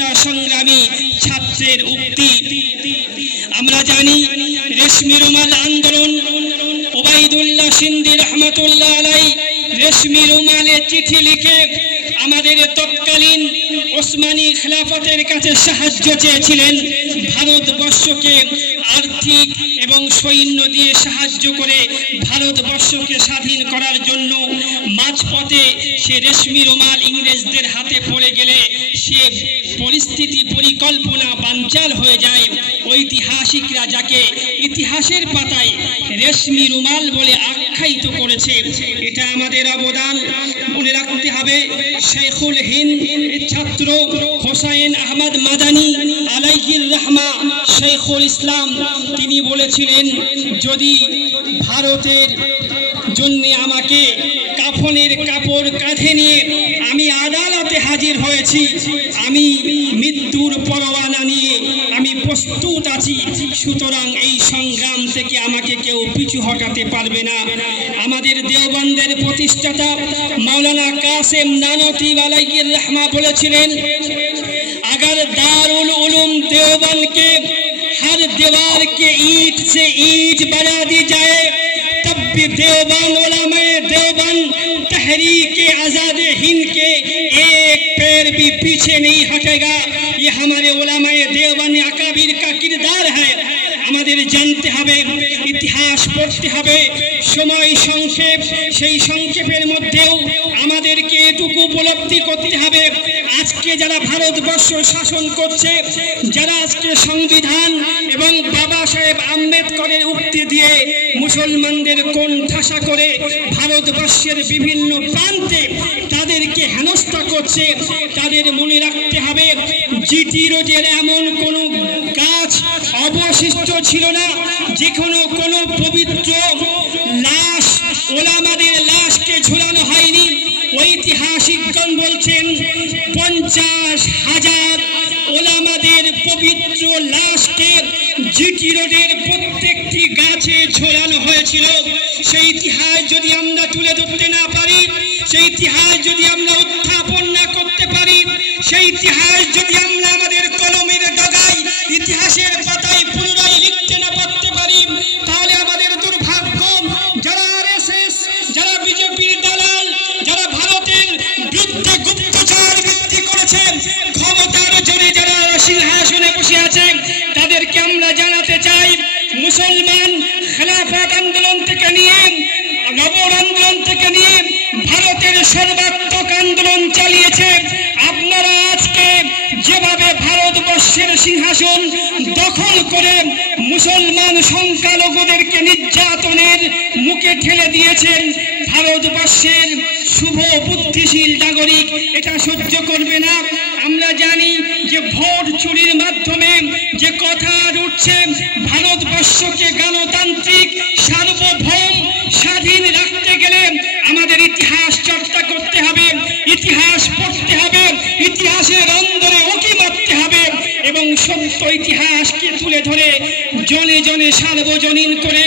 সংগ্রামী ছাত্রের উক্তি। আমরা জানি রেশমি রুমাল আন্দোলন, ওবাইদুল্লাহ সিন্ধি রহমতুল্লাহ আলাই রেশমি রুমালে চিঠি লিখে আমাদের তৎকালীন ওসমানী খেলাফতের কাছে সাহায্য চেয়েছিলেন। ভারতবর্ষকে আর্থিক এবং সৈন্য দিয়ে সাহায্য করে ভারতবর্ষকে স্বাধীন করার জন্য মাঝপথে সে রেশমি রুমাল ইংরেজদের হাতে পড়ে গেলে সে পরিস্থিতি পরিকল্পনা বানচাল হয়ে যায়। ঐতিহাসিকরা যাকে ইতিহাসের পাতায় রেশমি রুমাল বলে আখ্যায়িত করেছে, এটা আমাদের অবদান মনে রাখতে হবে। শেখুল হিন্দ ছাত্র হোসাইন আহমদ মাদানী আলাইহির রহমা শেখুল ইসলাম তিনি বলেছিলেন, যদি ভারতের জন্য আমাকে কাফনের কাপড় কাঁধে নিয়ে আমি আদালতে হাজির হয়েছি, আমি মৃত্যুর পরোয়ানা নিয়ে আমি প্রস্তুত আছি, সুতরাং এই সংগ্রাম থেকে আমাকে কেউ পিছু হটাতে পারবে না। আমাদের দেওবন্দের প্রতিষ্ঠাতা মাওলানা কাসেম নানতি আলাইহির রহমা বলেছিলেন, अगर दारुल उलूम देवबंद के हर दीवार के ईंट से ईंट बना दी जाए तब भी देवबंद उलमाए देवबंद तहरीक आज़ाद हिंद के एक पैर भी पीछे नहीं हटेगा। ये हमारे उलमाए देवबंद अकाबिर का किरदार है। আমাদের জানতে হবে, ইতিহাস পড়তে হবে। সময় সংক্ষেপ, সেই সংক্ষেপের মধ্যেও আমাদেরকে এটুকু উপলব্ধি করতে হবে, আজকে যারা ভারতবর্ষ শাসন করছে, যারা আজকে সংবিধান এবং বাবা সাহেব আম্বেদকরের উক্তি দিয়ে মুসলমানদের কোণঠাসা করে ভারতবর্ষের বিভিন্ন প্রান্তে তাদেরকে হেনস্থা করছে, তাদের মনে রাখতে হবে জিটি রোডের এমন কোনো গাছ অবশিষ্ট ছিল না যেখানে কোনো পবিত্র লাশ ওলামাদের লাশকে ঝুলানো হয়নি। ঐতিহাসিকগণ বলছেন 50,000 ওলামাদের পবিত্র লাশকে জিটি রোডের প্রত্যেকটি গাছে ঝোলানো হয়েছিল। সেই ইতিহাস যদি আমরা তুলে ধরতে না পারি, সেই ইতিহাস যদি আমরা উত্থাপন না করতে পারি, সেই ইতিহাস যদি আমরা আমাদের কলমের ডগায় ইতিহাসের পাতায় পুনরায় লিখতে না পারতে পারি, তাহলে আমাদের দুর্ভাগ্য। যারা আরএসএস, যারা বিজেপির দালাল, যারা ভারতের বিরুদ্ধে গুপ্তচর বৃত্তি করেছে, ক্ষমতার জোরে যারা সিংহাসনে বসে আছে, তাদেরকে আমরা জানাতে চাই, মুসলমান খেলাফত আন্দোলন থেকে নিয়ে নবর আন্দোলন থেকে নিয়ে ভারতের সর্বাত্মক আন্দোলন চালিয়েছে। আপনারা আজকে যেভাবে ভারতবর্ষের সিংহাসন দখল করে মুসলমান সংখ্যালঘুদেরকে নির্যাতনের মুখে ঠেলে দিয়েছেন, ভারতবর্ষের শুভ বুদ্ধিশীল নাগরিক এটা সহ্য করবে না। আমরা জানি যে ভোট চুরির মাধ্যমে যে কথা উঠছে, ভারতবর্ষকে গণতান্ত্রিক সার্বভৌম স্বাধীন রাখতে গেলে আমাদের ইতিহাস চর্চা করতে হবে, ইতিহাস পড়তে হবে, ইতিহাসের অন্দরে উঁকি মারতে হবে এবং সত্য ইতিহাসকে তুলে ধরে জনে জনে সার্বজনীন করে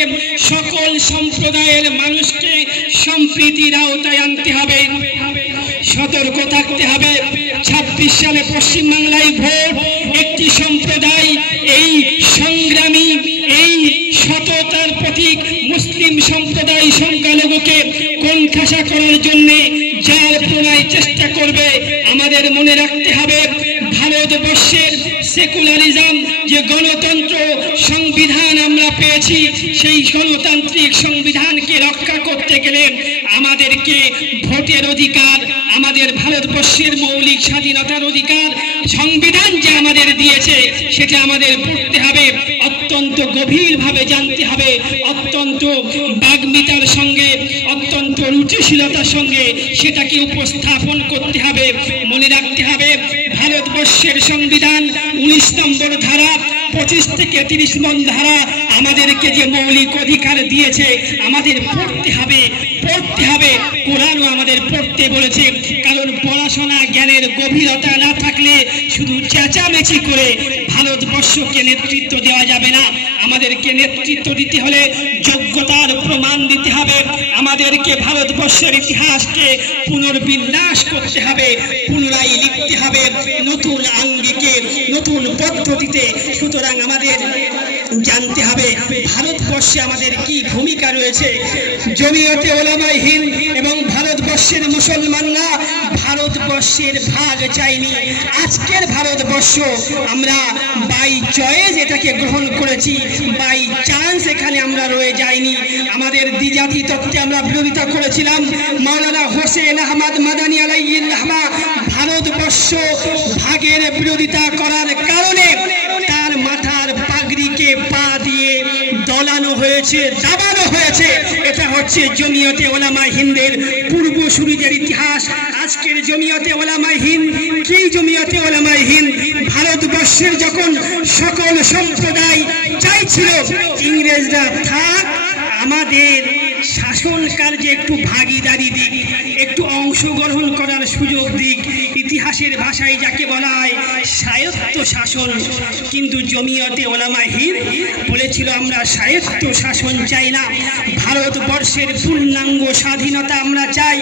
সকল সম্প্রদায়ের মানুষকে সম্প্রীতির আওতায় আনতে হবে। সতর্ক থাকতে হবে। 26 সালে পশ্চিমবাংলায় ভোট, একটি সম্প্রদায় এই সংগ্রামী, এই সততার প্রতীক মুসলিম সম্প্রদায় সংখ্যালঘুকে কোণঠাসা করার জন্য যার প্রণয় চেষ্টা করবে। আমাদের মনে রাখতে হবে, ভারতবর্ষের সেকুলারিজম যে গণতন্ত্র সংবিধান আমরা পেয়েছি, সেই গণতান্ত্রিক সংবিধানকে রক্ষা করতে গেলে আমাদেরকে ভোটের অধিকার, আমাদের ভারতবর্ষের মৌলিক স্বাধীনতার অধিকার সংবিধান যে আমাদের দিয়েছে সেটা আমাদের পড়তে হবে, অত্যন্ত গভীরভাবে জানতে হবে, অত্যন্ত বাগ্মিতার সঙ্গে, অত্যন্ত রুচিশীলতার সঙ্গে সেটাকে উপস্থাপন করতে হবে। মনে রাখতে হবে, ভারতবর্ষের সংবিধান 19 নম্বর ধারা, 25 থেকে 30 নম্বর ধারা আমাদেরকে যে মৌলিক অধিকার দিয়েছে আমাদের পড়তে হবে, পড়তে হবে। কোরআনও আমাদের পড়তে বলেছে, কারণ পড়াশোনা জ্ঞানের গভীরতা না থাকলে শুধু চেঁচামেচি করে ভারতবর্ষকে নেতৃত্ব দেওয়া যাবে না। আমাদেরকে নেতৃত্ব দিতে হলে যোগ্যতার প্রমাণ দিতে হবে। আমাদেরকে ভারতবর্ষের ইতিহাসকে পুনর্বিন্যাস করতে হবে, পুনরায় লিখতে হবে নতুন আঙ্গিকে, নতুন পদ্ধতিতে। সুতরাং আমাদের জানতে হবে ভারতবর্ষে আমাদের কি ভূমিকা রয়েছে। জমিয়তে উলামায়ে হিন্দ এবং ভারতবর্ষের মুসলমানরা ভারতবর্ষের ভাগ চাইনি। আজকের ভারতবর্ষ আমরা বাই চয়েস এটাকে গ্রহণ করেছি, বাই চান্স এখানে আমরা রয়ে যাইনি। আমাদের দ্বিজাতি তত্ত্বে আমরা বিরোধিতা করেছিলাম। মাওলানা হোসেন আহমদ মাদানী আলাইহির রহমা ভারতবর্ষ ভাগের বিরোধিতা করার কারণে তার মাথার পাগড়িকে পা দিয়ে দলানো হয়েছে, দাবানো হয়েছে। এটা হচ্ছে জমিয়তে উলামায়ে হিন্দের পূর্বসূরিদের ইতিহাস। আজকের জমিয়তে উলামায়ে হিন্দ কি? জমিয়তে উলামায়ে হিন্দ ভারতবর্ষের যখন সকল সম্প্রদায় চাইছিল ইংরেজরা থাক, আমাদের শাসন কার্যে একটু ভাগিদারি দিক, একটু অংশগ্রহণ করার সুযোগ দিক, ইতিহাসের ভাষায় যাকে বলা হয় স্বায়ত্ত শাসন। কিন্তু জমিয়তে উলামায়ে হিন্দ বলেছিল আমরা স্বায়ত্ত শাসন চাই না, ভারতবর্ষের পূর্ণাঙ্গ স্বাধীনতা আমরা চাই।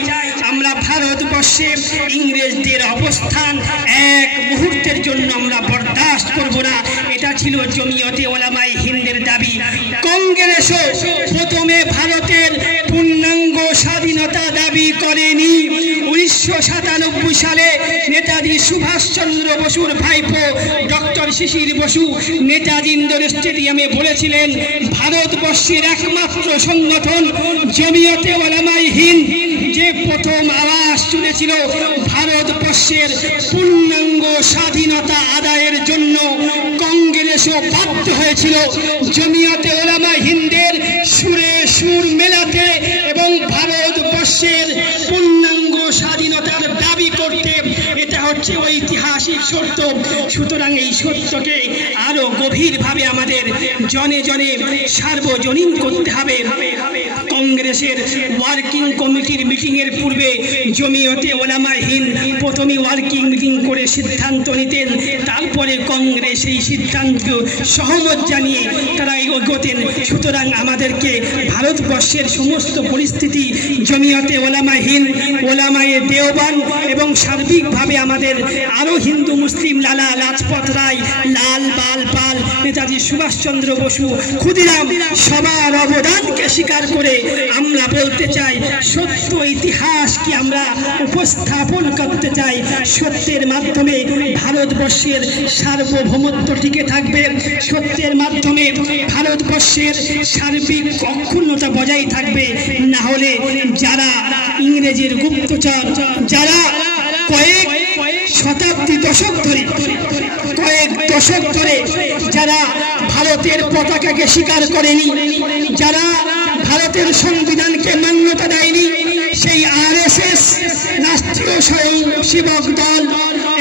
আমরা ভারতবর্ষে ইংরেজদের অবস্থান এক মুহূর্তের জন্য আমরা বরদাস্ত করব না। এটা ছিল জমিয়তে উলামায়ে হিন্দের দাবি। কংগ্রেসও প্রথমে ভারতের পূর্ণাঙ্গ স্বাধীনতা দাবি করেনি। 1997 সালে নেতাজি সুভাষচন্দ্র বসুর ভাইপো ডক্টর শিশির বসু নেতাজি ইন্ডোর স্টেডিয়ামে বলেছিলেন ভারতবর্ষের একমাত্র সংগঠন জমিয়তে উলামায়ে হিন্দ যে প্রথম আওয়াজ তুলেছিল ভারতবর্ষের পূর্ণাঙ্গ স্বাধীনতা আদায়ের জন্য কংগ্রেসও বাধ্য হয়েছিল জমিয়তে উলামায়ে হিন্দের সুরে সুর মেলাতে এবং ভারতবর্ষের পূর্ণাঙ্গ স্বাধীনতার দাবি করতে। এটা হচ্ছে ঐতিহাসিক সত্য। সুতরাং এই সত্যকে আরো গভীরভাবে আমাদের জনে জনে সার্বজনীন করতে হবে। কংগ্রেসের ওয়ার্কিং কমিটির মিটিংয়ের পূর্বে জমিয়তে উলামায়ে হিন্দ প্রথমে ওয়ার্কিং মিটিং করে সিদ্ধান্ত নিতেন, তারপরে কংগ্রেস এই সিদ্ধান্ত সহমত জানিয়ে তারা এগোতেন। সুতরাং আমাদেরকে ভারতবর্ষের সমস্ত পরিস্থিতি জমিয়তে উলামায়ে হিন্দ, উলামায়ে দেওবন্দ এবং সার্বিকভাবে আমাদের আরও হিন্দু মুসলিম লালা লাজপত রায়, লাল বাল পাল, নেতাজি সুভাষচন্দ্র বসু, ক্ষুদিরাম সবার অবদানকে স্বীকার করে আমরা বলতে চাই সত্য ইতিহাসকে আমরা উপস্থাপন করতে চাই। সত্যের মাধ্যমে ভারতবর্ষের সার্বভৌমত্ব টিকে থাকবে, সত্যের মাধ্যমে ভারতবর্ষের সার্বিক অক্ষুণ্ণতা বজায় থাকবে। না হলে যারা ইংরেজের গুপ্তচর, যারা কয়েক শতাব্দী দশক ধরে যারা ভারতের পতাকাকে স্বীকার করেনি, যারা ভারতের সংবিধানকে মান্যতা দেয়নি, সেই আরএসএস রাষ্ট্রীয় স্বয়ংসেবক দল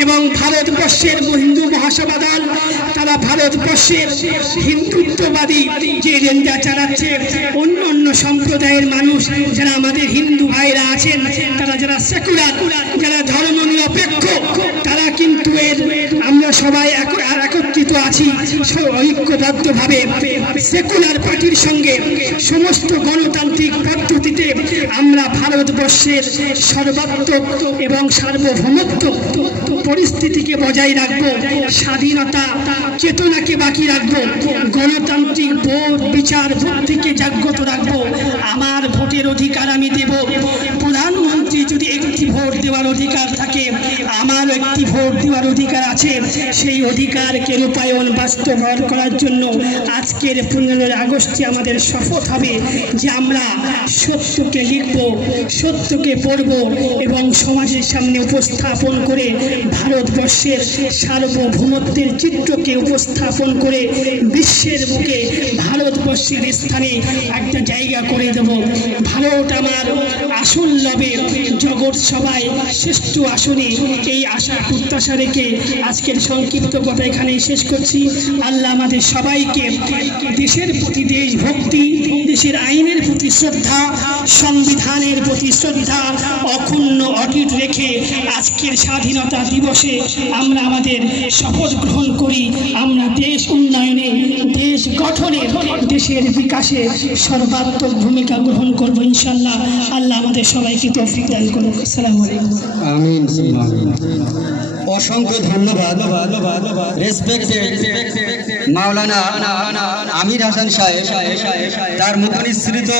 এবং ভারতবর্ষের হিন্দু মহাসভা দল, তারা ভারতবর্ষের হিন্দুত্ববাদী যে রেঞ্জা চালাচ্ছে, অন্য অন্য সম্প্রদায়ের মানুষ যারা আমাদের হিন্দু ভাইরা আছেন, তারা যারা সেকুলার, যারা ধর্ম নিরপেক্ষ, তারা কিন্তু আমরা সবাই একত্রিত আছি ঐক্যবদ্ধভাবে সেকুলার পার্টির সঙ্গে। সমস্ত গণতান্ত্রিক পদ্ধতিতে আমরা ভারতবর্ষের সর্বাত্মক এবং সার্বভৌমত্ব পরিস্থিতিকে বজায় রাখবো, স্বাধীনতা চেতনাকে বাকি রাখবো, গণতান্ত্রিক ভোট বিচার বুদ্ধিকে জাগ্রত রাখবো। আমার ভোটের অধিকার আমি দেব। প্রধানমন্ত্রী যদি একটি ভোট দেওয়ার অধিকার থাকে, আমার একটি ভোট দেওয়ার অধিকার আছে। সেই অধিকারকে রূপায়ণ বাস্তবায়ন করার জন্য আজকের 15 আগস্টে আমাদের শপথ হবে যে আমরা সত্যকে লিখব, সত্যকে পড়ব এবং সমাজের সামনে উপস্থাপন করে ভারতবর্ষের সার্বভৌমত্বের চিত্রকে উপস্থাপন করে বিশ্বের বুকে ভারতবর্ষের স্থানে একটা জায়গা করে দেব। ভারত আমার আসল লবে জগৎ সবাই শ্রেষ্ঠ আসনে এই আশা প্রত্যাশা রেখে আজকের সংক্ষিপ্ত কথা এখানেই শেষ করছি। আল্লাহ আমাদের সবাইকে দেশের প্রতি দেশভক্তি, দেশের আইনের প্রতি শ্রদ্ধা, সংবিধানের প্রতি শ্রদ্ধা অক্ষুণ্ণ অটুট রেখে আজকের স্বাধীনতা দিবসে আমরা আমাদের শপথ গ্রহণ করি। আমরা দেশ উন্নয়নে, দেশ গঠনে, দেশের বিকাশে সর্বাত্মক ভূমিকা গ্রহণ করব ইনশাআল্লাহ। আল্লাহ আমাদের সবাইকে তৌফিক দান করুন। আসসালামু আলাইকুম। আমিন। অসংখ্য ধন্যবাদ রেসপেক্টেড মাওলানা আমির হাসান সাহেব, তার মুখ নিঃসৃত